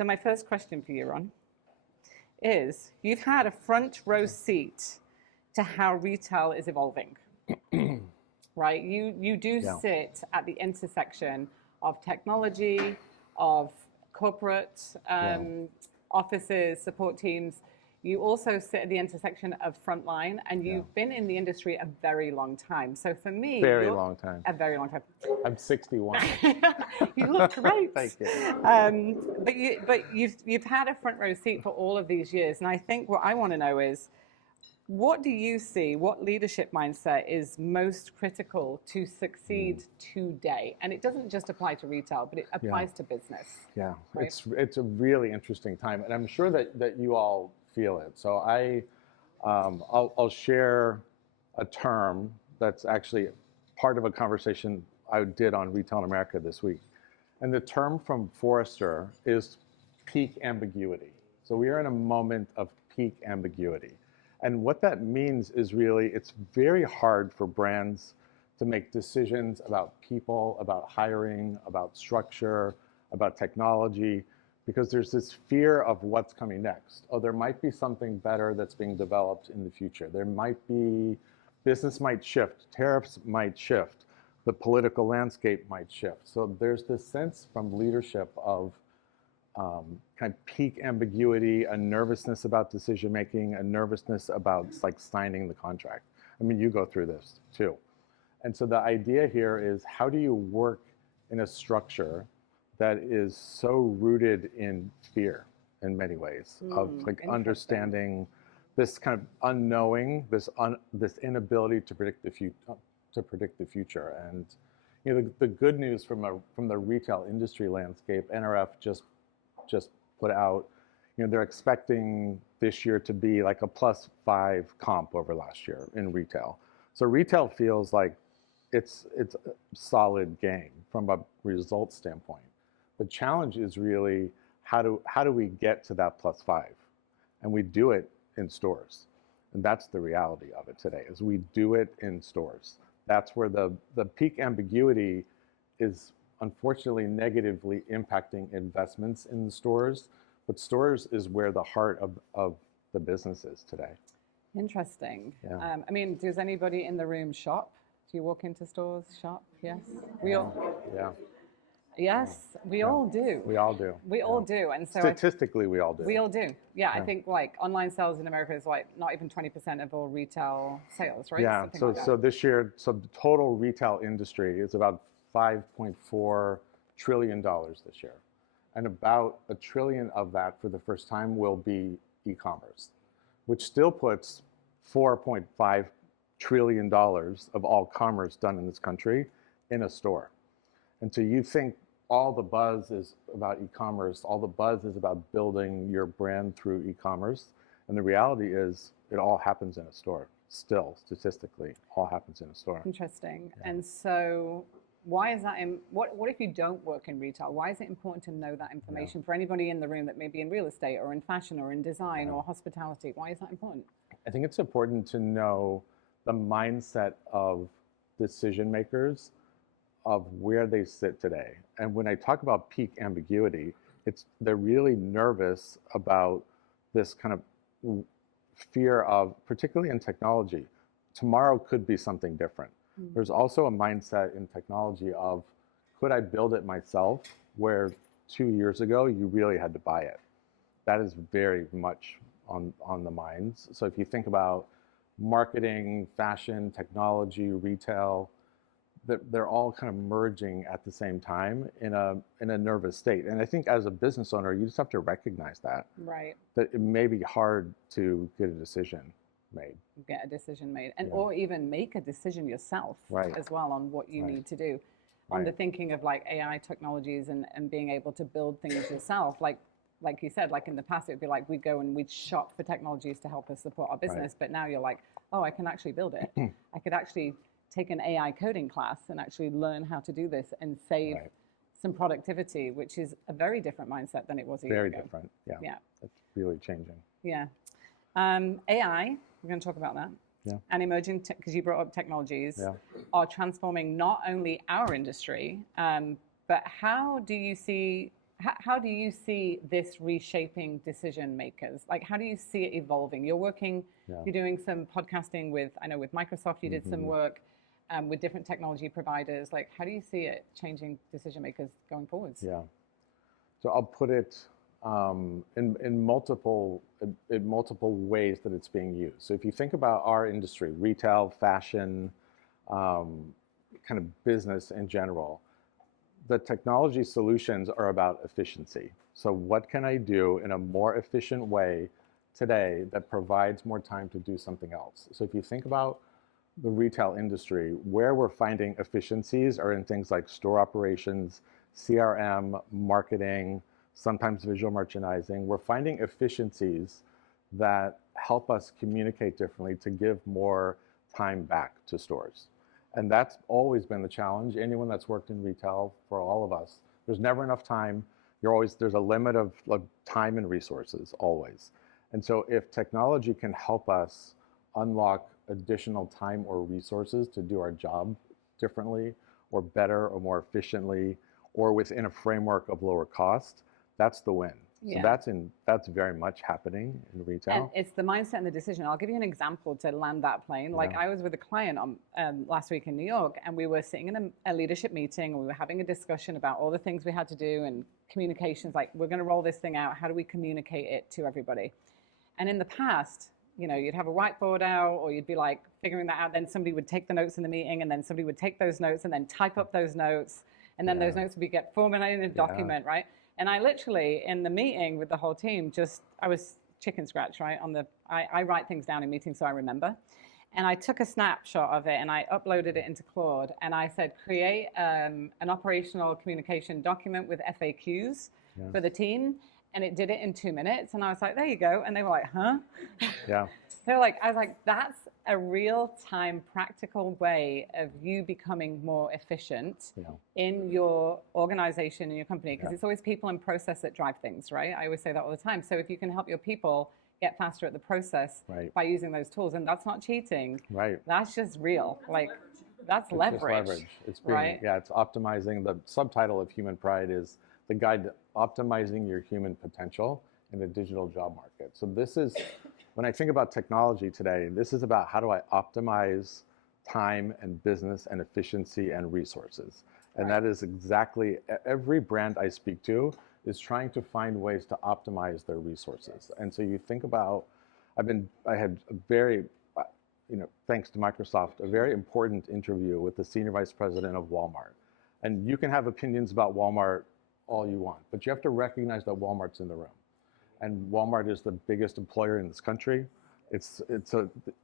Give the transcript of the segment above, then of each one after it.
So my first question for you, Ron, is you've had a front row seat to how retail is evolving, right? You do sit at the intersection of technology, of corporate offices, support teams. You also sit at the intersection of frontline, and you've been in the industry a very long time. So for me, very long time. A very long time. I'm 61. You look great. Thank you. But you've had a front row seat for all of these years, and I think what I want to know is, what do you see? What leadership mindset is most critical to succeed today? And it doesn't just apply to retail, but it applies to business. Yeah, right? It's a really interesting time, and I'm sure that you all feel it. So I'll share a term that's actually part of a conversation I did on Retail in America this week. And the term from Forrester is peak ambiguity. So we are in a moment of peak ambiguity. And what that means is really, it's very hard for brands to make decisions about people, about hiring, about structure, about technology, because there's this fear of what's coming next. Oh, there might be something better that's being developed in the future. There might be, business might shift, tariffs might shift, the political landscape might shift. So there's this sense from leadership of kind of peak ambiguity, a nervousness about decision making, a nervousness about like signing the contract. I mean, you go through this too. And so the idea here is, how do you work in a structure that is so rooted in fear in many ways, of like understanding this kind of unknowing, this inability to predict the future. And you know, the good news from the retail industry landscape, NRF just put out, you know, they're expecting this year to be like a +5 comp over last year in retail. So retail feels like it's a solid game from a result standpoint. The challenge is really how do we get to that +5? And we do it in stores. And that's the reality of it today, is we do it in stores. That's where the peak ambiguity is unfortunately negatively impacting investments in the stores. But stores is where the heart of the business is today. Interesting. Yeah. I mean, does anybody in the room shop? Do you walk into stores, shop? Yes? We all. Yeah. Yes, we all do. We all do. We all do. And so statistically, we all do. We all do. Yeah, I think like online sales in America is like not even 20% of all retail sales, right? Yeah. So this year, so the total retail industry is about $5.4 trillion this year. And about $1 trillion of that for the first time will be e-commerce, which still puts $4.5 trillion of all commerce done in this country in a store. And so you think all the buzz is about e-commerce, all the buzz is about building your brand through e-commerce. And the reality is it all happens in a store. Still, statistically, all happens in a store. Interesting. Yeah. And so why is that, what if you don't work in retail? Why is it important to know that information for anybody in the room that may be in real estate or in fashion or in design or hospitality? Why is that important? I think it's important to know the mindset of decision makers, of where they sit today. And when I talk about peak ambiguity, they're really nervous about this kind of fear of, particularly in technology, tomorrow could be something different. There's also a mindset in technology of, could I build it myself, where 2 years ago you really had to buy it. That is very much on the minds. So if you think about marketing, fashion, technology, retail, they're all kind of merging at the same time in a nervous state. And I think as a business owner, you just have to recognize that. Right. That it may be hard to get a decision made. Get a decision made, and or even make a decision yourself as well on what you need to do. On the thinking of like AI technologies and being able to build things yourself, like you said, like in the past, it would be like we'd go and we'd shop for technologies to help us support our business. But now you're like, oh, I can actually build it. I could actually take an AI coding class and actually learn how to do this and save some productivity, which is a very different mindset than it was a year ago. Very different, yeah. It's really changing. Yeah. AI, we're going to talk about that. Yeah. And emerging, because you brought up technologies, are transforming not only our industry, but how do you see how do you see this reshaping decision makers? Like, how do you see it evolving? You're doing some podcasting with, I know with Microsoft, you did some work with different technology providers. Like, how do you see it changing decision makers going forwards? Yeah. So I'll put it in multiple ways that it's being used. So if you think about our industry, retail, fashion, kind of business in general, the technology solutions are about efficiency. So what can I do in a more efficient way today that provides more time to do something else? So if you think about the retail industry, where we're finding efficiencies are in things like store operations, CRM, marketing, sometimes visual merchandising. We're finding efficiencies that help us communicate differently to give more time back to stores. And that's always been the challenge. Anyone that's worked in retail, for all of us, there's never enough time. There's a limit of time and resources, always. And so if technology can help us unlock additional time or resources to do our job differently or better or more efficiently or within a framework of lower cost, that's the win. Yeah. So that's very much happening in retail. And it's the mindset and the decision. I'll give you an example to land that plane. Like I was with a client last week in New York, and we were sitting in a leadership meeting, and we were having a discussion about all the things we had to do and communications. Like, we're going to roll this thing out. How do we communicate it to everybody? And in the past, you'd have a whiteboard out, or you'd be like figuring that out. Then somebody would take the notes in the meeting, and then somebody would take those notes and then type up those notes, and then those notes would get formulated in a document, right? And I literally, in the meeting with the whole team, I was chicken scratch, right? I write things down in meetings so I remember. And I took a snapshot of it and I uploaded it into Claude. And I said, create an operational communication document with FAQs for the team. And it did it in 2 minutes. And I was like, there you go. And they were like, huh? Yeah. I was like, that's a real-time, practical way of you becoming more efficient in your organization, in your company, because it's always people and process that drive things, right? I always say that all the time. So if you can help your people get faster at the process by using those tools, and that's not cheating, that's just real. Like, that's leverage. Just leverage. It's being, it's optimizing. The subtitle of Human Pride is the guide to optimizing your human potential in a digital job market. So this is, when I think about technology today, this is about how do I optimize time and business and efficiency and resources. And that is exactly, every brand I speak to is trying to find ways to optimize their resources. And so you think about, I had a very, thanks to Microsoft, a very important interview with the senior vice president of Walmart. And you can have opinions about Walmart all you want, but you have to recognize that Walmart's in the room. And Walmart is the biggest employer in this country.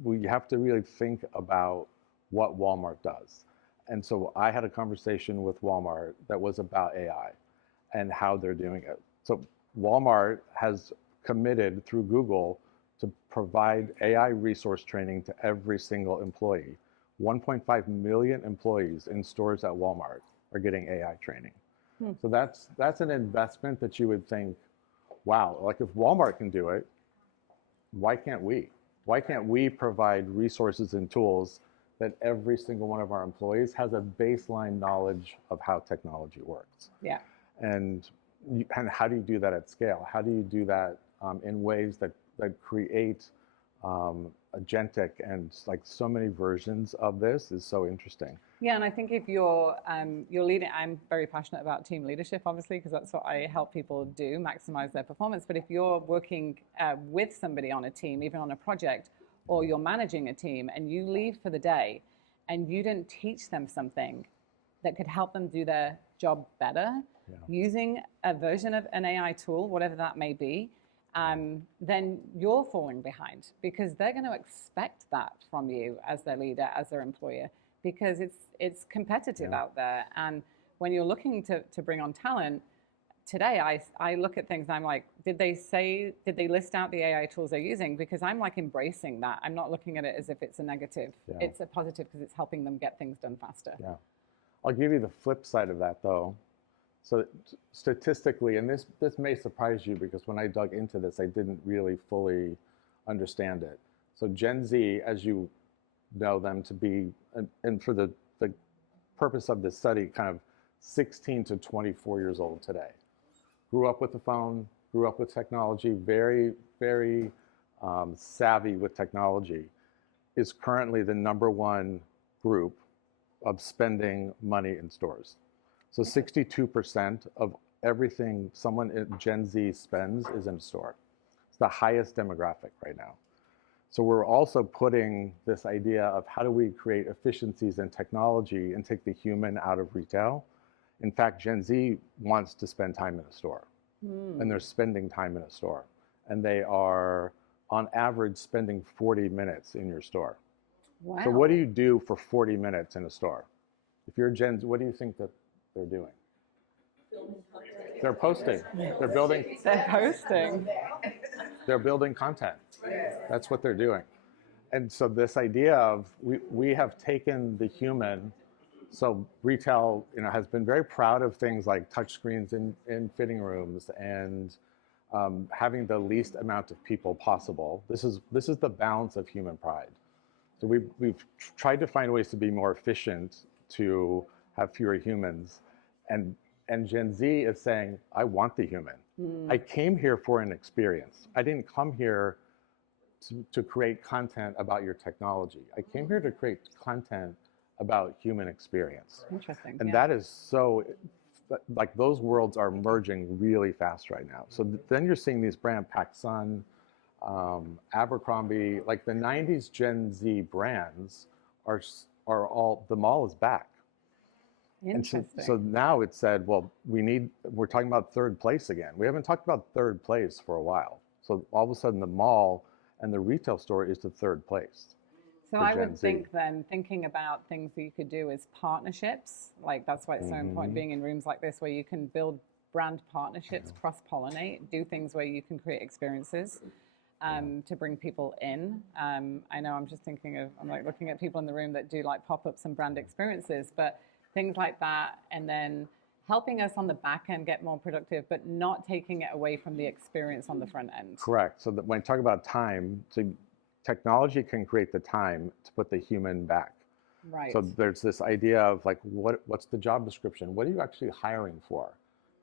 We have to really think about what Walmart does. And so I had a conversation with Walmart that was about AI and how they're doing it. So Walmart has committed through Google to provide AI resource training to every single employee. 1.5 million employees in stores at Walmart are getting AI training. So that's an investment that you would think, wow, like if Walmart can do it, why can't we? Why can't we provide resources and tools that every single one of our employees has a baseline knowledge of how technology works? Yeah. And how do you do that at scale? How do you do that in ways that create agentic, and like so many versions of this is so interesting. Yeah, and I think if you're leading, I'm very passionate about team leadership, obviously, because that's what I help people do, maximize their performance. But if you're working with somebody on a team, even on a project, or you're managing a team, and you leave for the day, and you didn't teach them something that could help them do their job better, using a version of an AI tool, whatever that may be, then you're falling behind, because they're going to expect that from you as their leader, as their employer, because it's competitive out there. And when you're looking to bring on talent, today I look at things and I'm like, did they list out the AI tools they're using? Because I'm like embracing that. I'm not looking at it as if it's a negative. It's a positive because it's helping them get things done faster. Yeah. I'll give you the flip side of that though. So statistically, and this may surprise you, because when I dug into this, I didn't really fully understand it. So Gen Z, as you know them to be, and for the purpose of this study, kind of 16 to 24 years old today. grew up with the phone, grew up with technology, very, very savvy with technology, is currently the #1 group of spending money in stores. So 62% of everything someone in Gen Z spends is in a store. It's the highest demographic right now. So we're also putting this idea of how do we create efficiencies in technology and take the human out of retail. In fact, Gen Z wants to spend time in a store, and they're spending time in a store. And they are, on average, spending 40 minutes in your store. Wow. So what do you do for 40 minutes in a store? If you're Gen Z, what do you think that they're doing? They're posting. They're building. They're posting. They're building content. That's what they're doing. And so this idea of we have taken the human. So retail, has been very proud of things like touchscreens in fitting rooms and having the least amount of people possible. This is the balance of human pride. So we've tried to find ways to be more efficient, to have fewer humans, and Gen Z is saying, I want the human. I came here for an experience. I didn't come here to create content about your technology. I came here to create content about human experience. Interesting. And that is so, like, those worlds are merging really fast right now. So then you're seeing these brands, PacSun, Abercrombie, like the 90s Gen Z brands are all, the mall is back. Interesting. And so now it said, well, we're talking about third place again. We haven't talked about third place for a while. So all of a sudden the mall and the retail store is the third place. So I would think then, thinking about things that you could do is partnerships. Like that's why it's so important being in rooms like this where you can build brand partnerships, cross-pollinate, do things where you can create experiences to bring people in. I know I'm just thinking of, I'm like looking at people in the room that do like pop-ups and brand experiences, but things like that, and then helping us on the back end get more productive, but not taking it away from the experience on the front end. Correct. So that when I talk about time, so technology can create the time to put the human back. Right. So there's this idea of like, what's the job description? What are you actually hiring for?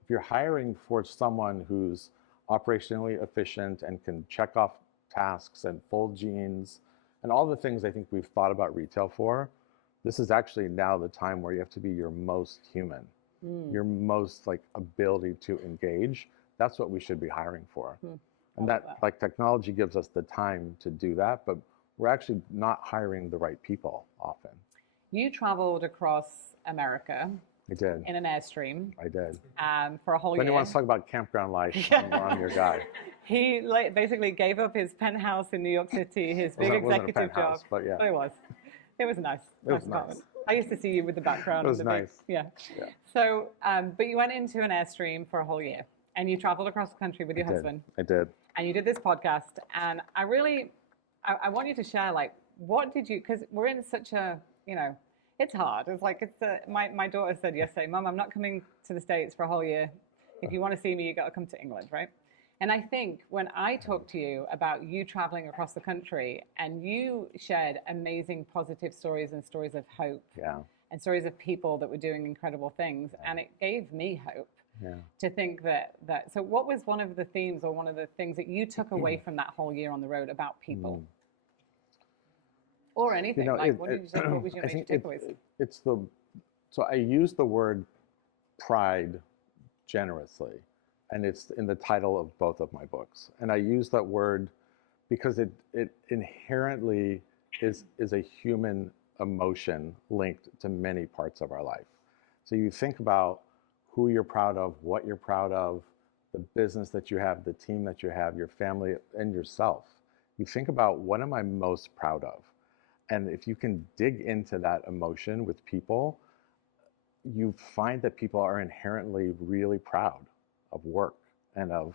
If you're hiring for someone who's operationally efficient and can check off tasks and fold jeans and all the things I think we've thought about retail for, this is actually now the time where you have to be your most human, your most like ability to engage. That's what we should be hiring for. And that like technology gives us the time to do that, but we're actually not hiring the right people often. You traveled across America. I did. In an Airstream. I did. For a whole year. When you want to talk about campground life, I'm your guy. He basically gave up his penthouse in New York City, his big executive job. But yeah. But it was. It was nice. It was nice. I used to see you with the background. It was nice. Yeah. So, but you went into an Airstream for a whole year, and you traveled across the country with your husband. I did. And you did this podcast, and I want you to share, like, what did you, because we're in such a, it's hard. It's like, my daughter said yesterday, Mom, I'm not coming to the States for a whole year. If you want to see me, you got to come to England, right? And I think when I talked to you about you traveling across the country and you shared amazing positive stories and stories of hope and stories of people that were doing incredible things, and it gave me hope to think that, so what was one of the themes or one of the things that you took away from that whole year on the road about people? Or anything, what was your major takeaways? So I use the word pride generously, and it's in the title of both of my books. And I use that word because it inherently is a human emotion linked to many parts of our life. So you think about who you're proud of, what you're proud of, the business that you have, the team that you have, your family, and yourself. You think about, what am I most proud of? And if you can dig into that emotion with people, you find that people are inherently really proud of work and of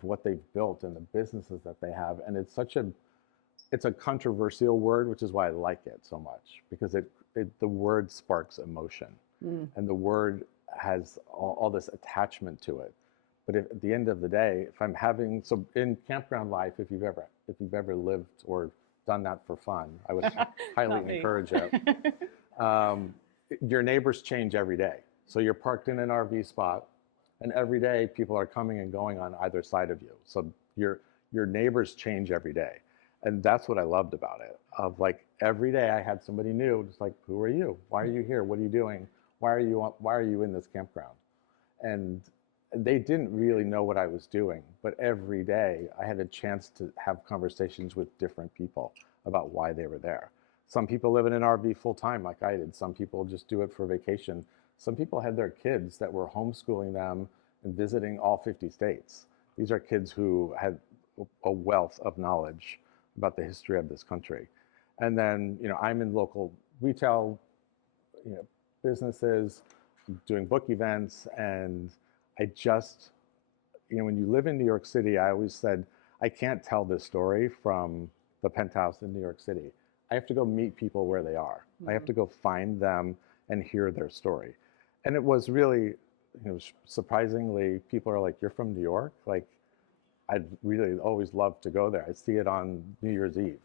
what they've built and the businesses that they have. And it's a controversial word, which is why I like it so much, because the word sparks emotion, and the word has all this attachment to it. But at the end of the day, if I'm having, so in campground life, if you've ever lived or done that for fun, I would highly encourage it. Your neighbors change every day. So you're parked in an RV spot, And every day people are coming and going on either side of you. So your neighbors change every day. And that's what I loved about it. Of like every day I had somebody new, just like, who are you? Why are you here? What are you doing? Why are you in this campground? And they didn't really know what I was doing, but every day I had a chance to have conversations with different people about why they were there. Some people live in an RV full time like I did. Some people just do it for vacation. Some people had their kids that were homeschooling them and visiting all 50 states. These are kids who had a wealth of knowledge about the history of this country. And then, I'm in local retail, businesses, doing book events, and I just, when you live in New York City, I always said, I can't tell this story from the penthouse in New York City. I have to go meet people where they are. Mm-hmm. I have to go find them and hear their story. And it was really, surprisingly, people are like, you're from New York? Like, I'd really always love to go there. I see it on New Year's Eve.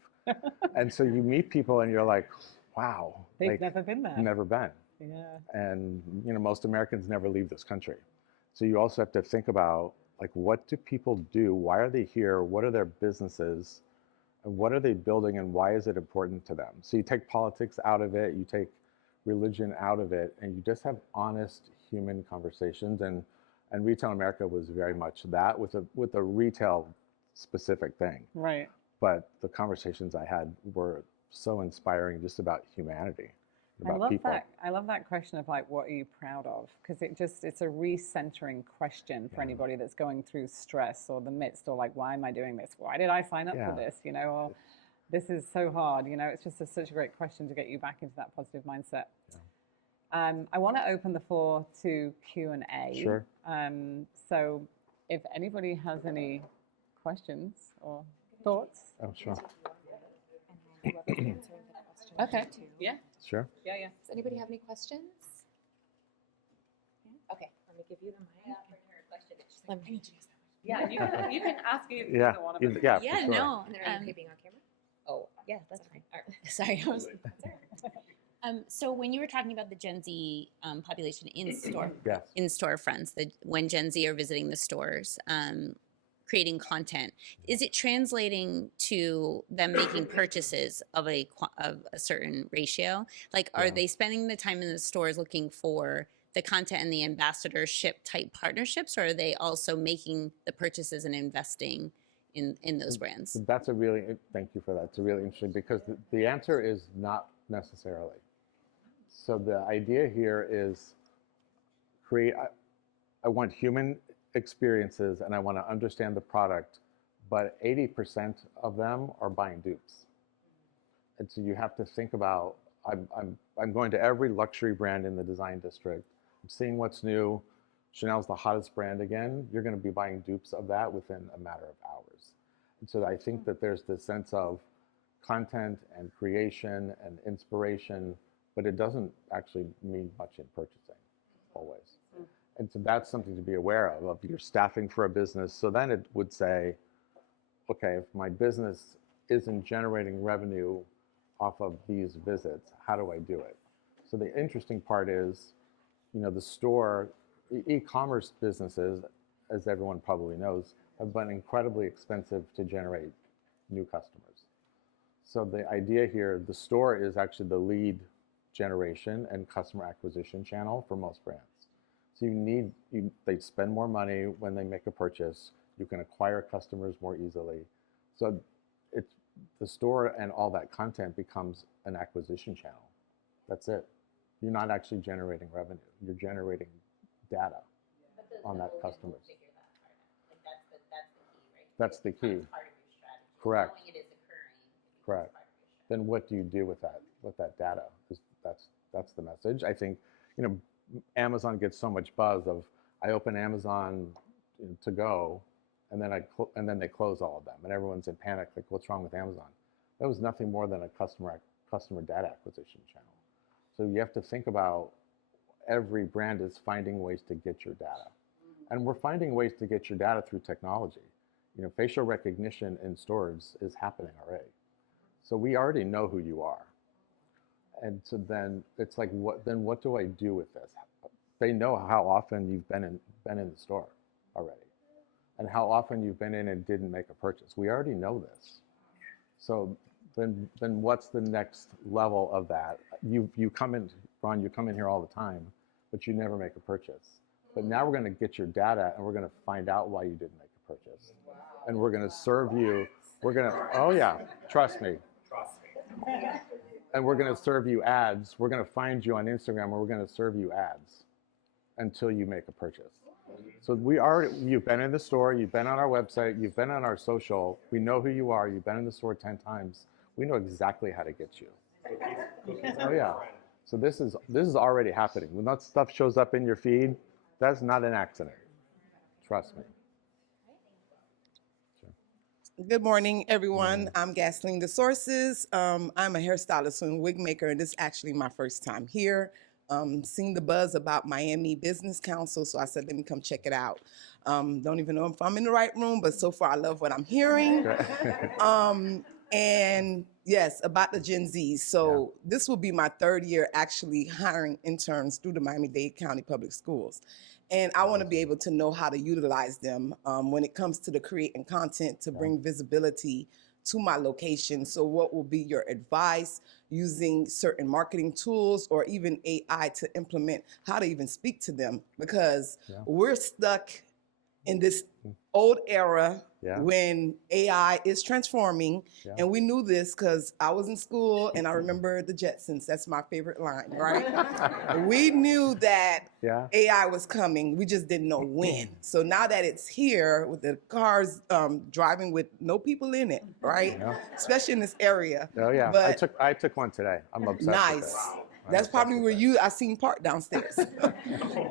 And so you meet people and you're like, wow. They've never been there. Never been. Yeah. And, most Americans never leave this country. So you also have to think about, like, what do people do? Why are they here? What are their businesses? And what are they building, and why is it important to them? So you take politics out of it, you take religion out of it, and you just have honest human conversations. And Retail America was very much that, with a retail specific thing. Right. But the conversations I had were so inspiring, just about humanity. I love that question of like, what are you proud of? Because it's a recentering question for anybody that's going through stress or the midst, or like, why am I doing this? Why did I sign up for this? Or this is so hard. It's just such a great question to get you back into that positive mindset. Yeah. I want to open the floor to Q&A. Sure. So if anybody has any questions or thoughts. Oh, sure. Okay. Yeah. Sure. Yeah. Does anybody have any questions? Okay, let me give you the mic. Let me introduce them. Yeah, you can ask either one of us. Yeah, sure. no. And then are you being on camera? Oh, yeah, that's fine. All right. Sorry. So when you were talking about the Gen Z population in Yes. in storefronts, when Gen Z are visiting the stores, creating content, is it translating to them making purchases of a certain ratio? Like, are they spending the time in the stores looking for the content and the ambassadorship type partnerships, or are they also making the purchases and investing in those brands? Thank you for that. It's really interesting, because the answer is not necessarily. So the idea here is I want human experiences and I want to understand the product, but 80% of them are buying dupes. And so you have to think about, I'm going to every luxury brand in the design district. I'm seeing what's new. Chanel's the hottest brand again. You're going to be buying dupes of that within a matter of hours. And so I think that there's this sense of content and creation and inspiration, but it doesn't actually mean much in purchasing always. And so that's something to be aware of you're staffing for a business. So then it would say, okay, if my business isn't generating revenue off of these visits, how do I do it? So the interesting part is, the store, e-commerce businesses, as everyone probably knows, have been incredibly expensive to generate new customers. So the idea here, the store is actually the lead generation and customer acquisition channel for most brands. So they spend more money when they make a purchase. You can acquire customers more easily. So it's the store, and all that content becomes an acquisition channel. That's it. You're not actually generating revenue. You're generating data on that customers. That's the key. Part of your strategy. Correct. Knowing it is occurring. Correct. Then what do you do with that data? That's the message. I think, Amazon gets so much buzz of, I open Amazon to go, and then they close all of them, and everyone's in panic, like, what's wrong with Amazon? That was nothing more than a customer data acquisition channel. So you have to think about, every brand is finding ways to get your data. And we're finding ways to get your data through technology. Facial recognition in stores is happening already. So we already know who you are. And so then it's like, what do I do with this? They know how often you've been been in the store already, and how often you've been in and didn't make a purchase. We already know this. So then what's the next level of that? You come in, Ron, you come in here all the time, but you never make a purchase. But now we're going to get your data, and we're going to find out why you didn't make a purchase. And we're going to serve you. We're going to, oh yeah, trust me. And we're going to serve you ads. We're going to find you on Instagram, and we're going to serve you ads until you make a purchase. So you've been in the store, you've been on our website, you've been on our social. We know who you are. You've been in the store 10 times. We know exactly how to get you. Oh yeah. So this is already happening. When that stuff shows up in your feed, that's not an accident. Trust me. Good morning, everyone. I'm Gasling the Sources. I'm a hairstylist and wig maker, and this is actually my first time here. Seeing the buzz about Miami Business Council, so I said, let me come check it out. Don't even know if I'm in the right room, but so far I love what I'm hearing. And yes, about the Gen Zs. So this will be my third year actually hiring interns through the Miami-Dade County Public Schools. And I want to be able to know how to utilize them when it comes to the creating content to bring visibility to my location. So what will be your advice using certain marketing tools or even AI to implement how to even speak to them? Because we're stuck in this old era when AI is transforming. And we knew this because I was in school and I remember the Jetsons. That's my favorite line, right? We knew that AI was coming. We just didn't know when. So now that it's here with the cars driving with no people in it, right? Especially in this area. Oh yeah, but I took one today. I'm obsessed with it. That's probably where I seen part downstairs.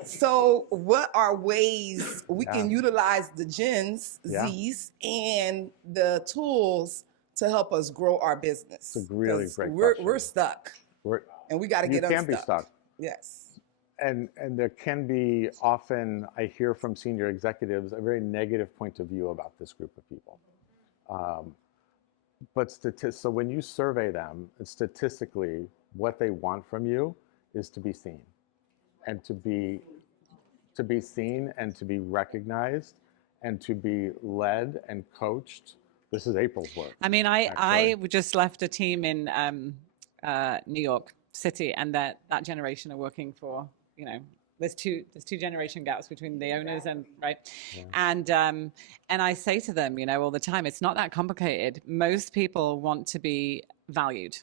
So what are ways we can utilize the Gens, Zs, and the tools to help us grow our business? It's a really great question. We're stuck. And we got to get unstuck. You can be stuck. Yes. And there can be often, I hear from senior executives, a very negative point of view about this group of people. So when you survey them, statistically, what they want from you is to be seen, and to be seen and to be recognized and to be led and coached. This is April's work. I mean, I just left a team in New York City, and that generation are working for, there's two generation gaps between the owners and and I say to them, all the time, it's not that complicated. Most people want to be valued.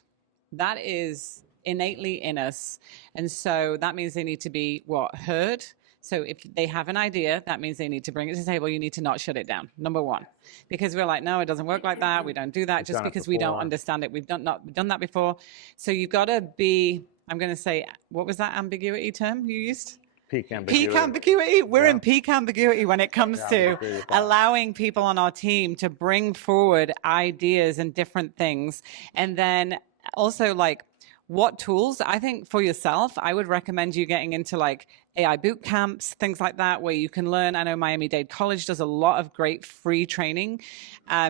That is innately in us. And so that means they need to be heard. So if they have an idea, that means they need to bring it to the table. You need to not shut it down, number one. Because we're like, no, it doesn't work like that. We don't do that just because we don't understand it. We've done that before. So you've got to be, I'm going to say, what was that ambiguity term you used? Peak ambiguity. Peak ambiguity. We're in peak ambiguity when it comes to allowing people on our team to bring forward ideas and different things. And then also what tools? I think for yourself, I would recommend you getting into AI boot camps, things like that, where you can learn. I know Miami-Dade College does a lot of great free training,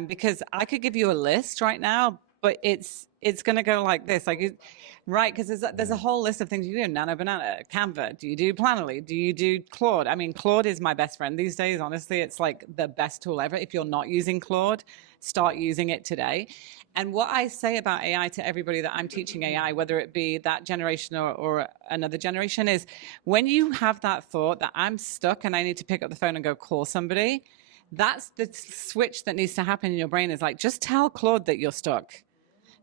because I could give you a list right now, but it's going to go like this, because there's a whole list of things you do. Nano Banana, Canva. Do you do Planoly? Do you do Claude? I mean, Claude is my best friend these days. Honestly, it's the best tool ever. If you're not using Claude, start using it today. And what I say about AI to everybody that I'm teaching AI, whether it be that generation or another generation, is when you have that thought that I'm stuck and I need to pick up the phone and go call somebody, that's the switch that needs to happen in your brain, is just tell Claude that you're stuck.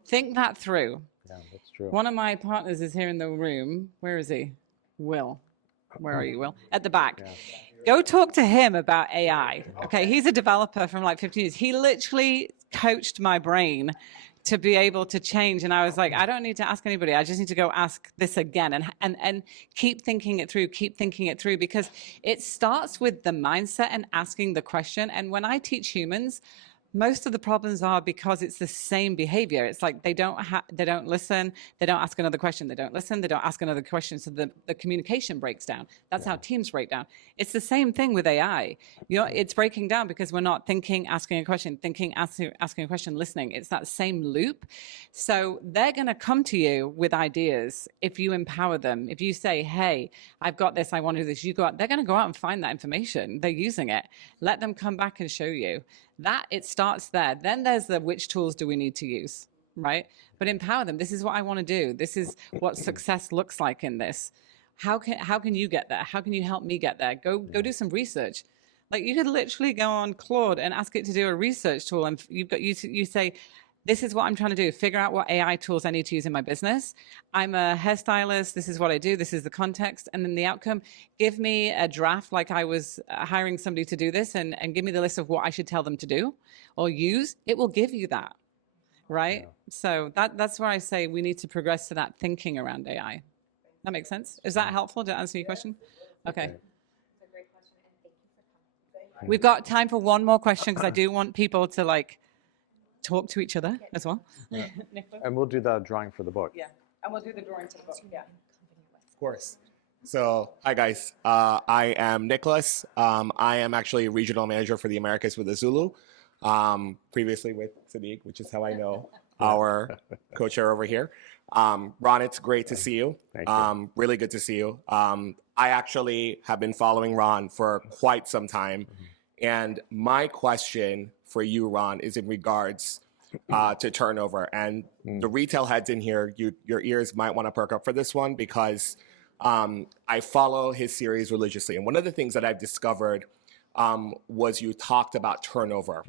Think that through. Yeah, that's true. One of my partners is here in the room. Where is he? Will. Where are you, Will? At the back. Yeah. Go talk to him about AI. Okay, he's a developer from 15 years. He literally coached my brain to be able to change. And I was like, I don't need to ask anybody. I just need to go ask this again and keep thinking it through, because it starts with the mindset and asking the question. And when I teach humans, Most of the problems are because it's the same behavior. It's like they don't listen, they don't ask another question, they don't listen, they don't ask another question. So the communication breaks down. That's how teams break down. It's the same thing with AI. It's breaking down because we're not thinking, asking a question, thinking, asking a question, listening. It's that same loop. So they're going to come to you with ideas if you empower them. If you say, hey, I've got this, I want to do this, you go out, they're going to go out and find that information. They're using it. Let them come back and show you. That it starts there. Then there's the which tools do we need to use, right? But empower them. This is what I want to do. This is what success looks like in this. How can you get there? How can you help me get there? Go do some research. Like you could literally go on Claude and ask it to do a research tool, and you say, this is what I'm trying to do. Figure out what AI tools I need to use in my business. I'm a hairstylist. This is what I do. This is the context. And then the outcome, give me a draft like I was hiring somebody to do this and give me the list of what I should tell them to do or use. It will give you that, right? Yeah. So that's where I say we need to progress to that thinking around AI. That makes sense? Is that helpful to answer your question? Okay. It's a great question, and thank you for coming. We've got time for one more question because I do want people to talk to each other as well. Yeah. And we'll do the drawing for the book. Yeah, and we'll do the drawing for the book. Yeah. Of course. So, hi guys. I am Nicholas. I am actually a regional manager for the Americas with the Zulu. Previously with Sadiq, which is how I know our co-chair over here. Ron, it's great to see you. Thank you. Really good to see you. I actually have been following Ron for quite some time. And my question for you, Ron, is in regards to turnover. And the retail heads in here, your ears might want to perk up for this one because I follow his series religiously. And one of the things that I've discovered was you talked about turnover.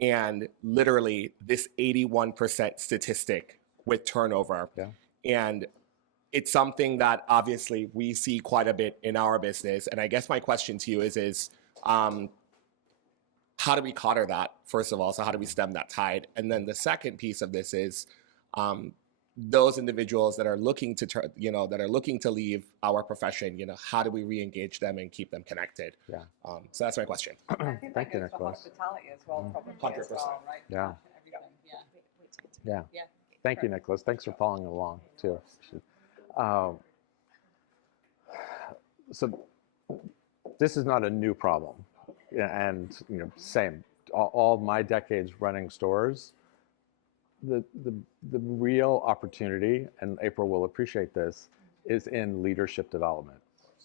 And literally this 81% statistic with turnover. Yeah. And it's something that obviously we see quite a bit in our business. And I guess my question to you is how do we counter that, first of all? So how do we stem that tide? And then the second piece of this is those individuals that are looking to leave our profession, how do we re-engage them and keep them connected? Yeah. So that's my question. Thank you, Nicholas. Hospitality as well, probably 100%. as well, right? Yeah. Yeah. Yeah. Thank you, Nicholas. Thanks for following along too. So this is not a new problem. And same, all my decades running stores, the real opportunity, and April will appreciate this, is in leadership development.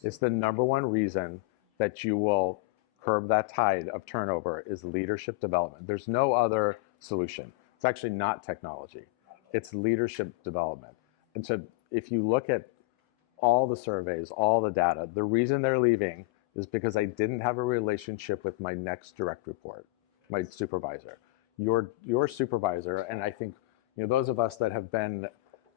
It's the number one reason that you will curb that tide of turnover is leadership development. There's no other solution. It's actually not technology. It's leadership development. And so if you look at all the surveys, all the data, the reason they're leaving is because I didn't have a relationship with my next direct report, my supervisor. Your supervisor, and I think those of us that have been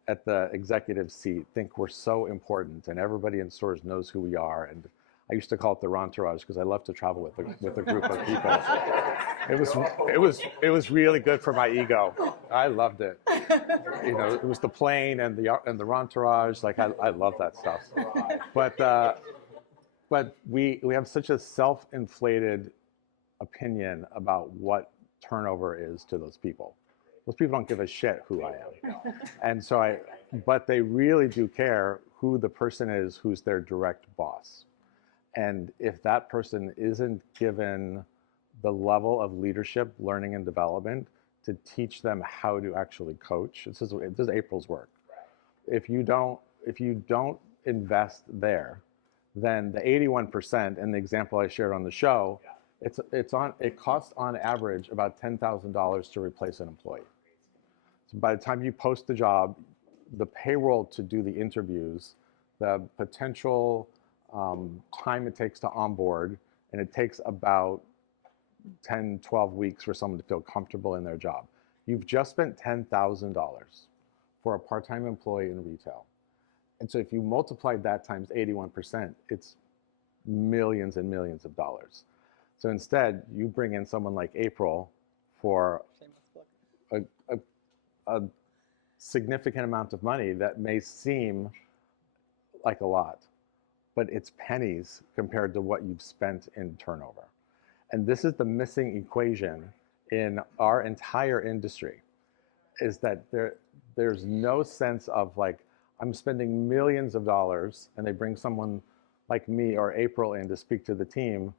at the executive seat think we're so important, and everybody in stores knows who we are. And I used to call it the entourage because I love to travel with a group of people. It was really good for my ego. I loved it. It was the plane and the entourage. Like I love that stuff. But we have such a self-inflated opinion about what turnover is to those people. Those people don't give a shit who I am. And so but they really do care who the person is who's their direct boss. And if that person isn't given the level of leadership, learning, and development to teach them how to actually coach, this is April's work. If you don't invest there, then the 81% in the example I shared on the show, it costs on average about $10,000 to replace an employee. So by the time you post the job, the payroll to do the interviews, the potential time it takes to onboard, and it takes about 10, 12 weeks for someone to feel comfortable in their job. You've just spent $10,000 for a part-time employee in retail. And so if you multiply that times 81%, it's millions and millions of dollars. So instead, you bring in someone like April for a significant amount of money that may seem like a lot, but it's pennies compared to what you've spent in turnover. And this is the missing equation in our entire industry is that there's no sense of like, I'm spending millions of dollars and they bring someone like me or April in to speak to the team,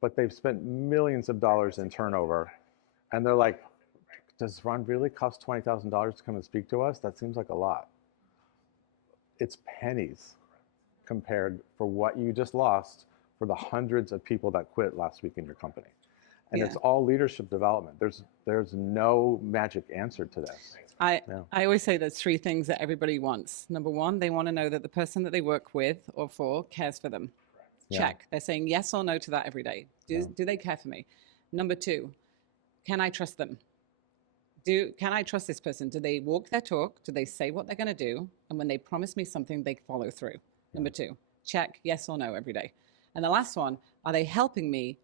but they've spent millions of dollars in turnover. And they're like, does Ron really cost $20,000 to come and speak to us? That seems like a lot. It's pennies compared for what you just lost for the hundreds of people that quit last week in your company. And it's all leadership development. There's no magic answer to this. I always say there's three things that everybody wants. Number one, they want to know that the person that they work with or for cares for them. Check. They're saying yes or no to that every day. Do they care for me? Number two, can I trust them? Can I trust this person? Do they walk their talk? Do they say what they're going to do? And when they promise me something, they follow through. Number two, check yes or no every day. And the last one, are they helping me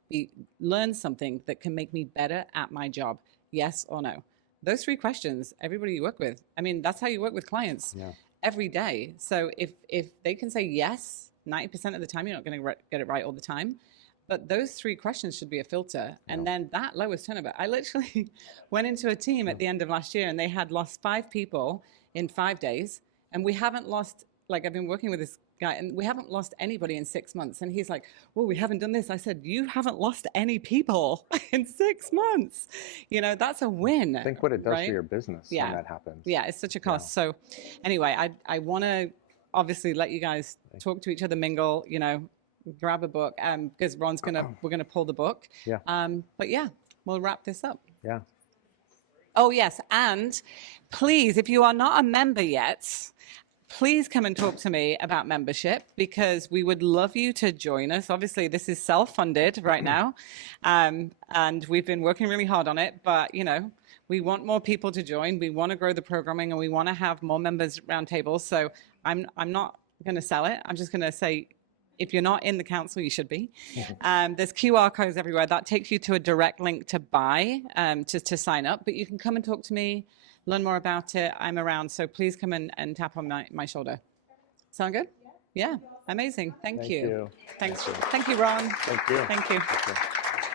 learn something that can make me better at my job? Yes or no? Those three questions, everybody you work with, I mean, that's how you work with clients every day. So if they can say yes, 90% of the time, you're not going to get it right all the time. But those three questions should be a filter. And then that lowest turnover. I literally went into a team at the end of last year and they had lost 5 people in 5 days. And we haven't lost, like I've been working with this guy and we haven't lost anybody in 6 months. And he's like, well, we haven't done this. I said, you haven't lost any people in 6 months. You know, that's a win. Think what it does for your business when that happens. Yeah, it's such a cost. So anyway, I want to obviously let you guys talk to each other, mingle, you know, grab a book because we're going to pull the book. But yeah, we'll wrap this up. Yeah. Oh yes. And please, if you are not a member yet, please come and talk to me about membership because we would love you to join us. Obviously this is self-funded right now. And we've been working really hard on it, but you know, we want more people to join. We want to grow the programming and we want to have more members roundtables. So I'm not going to sell it. I'm just going to say, if you're not in the council, you should be. There's QR codes everywhere. That takes you to a direct link to buy, to sign up. But you can come and talk to me, learn more about it. I'm around, so please come and tap on my shoulder. Sound good? Yeah, amazing. Thank you. Thanks. Thank you, Ron. Thank you. Thank you. Thank you.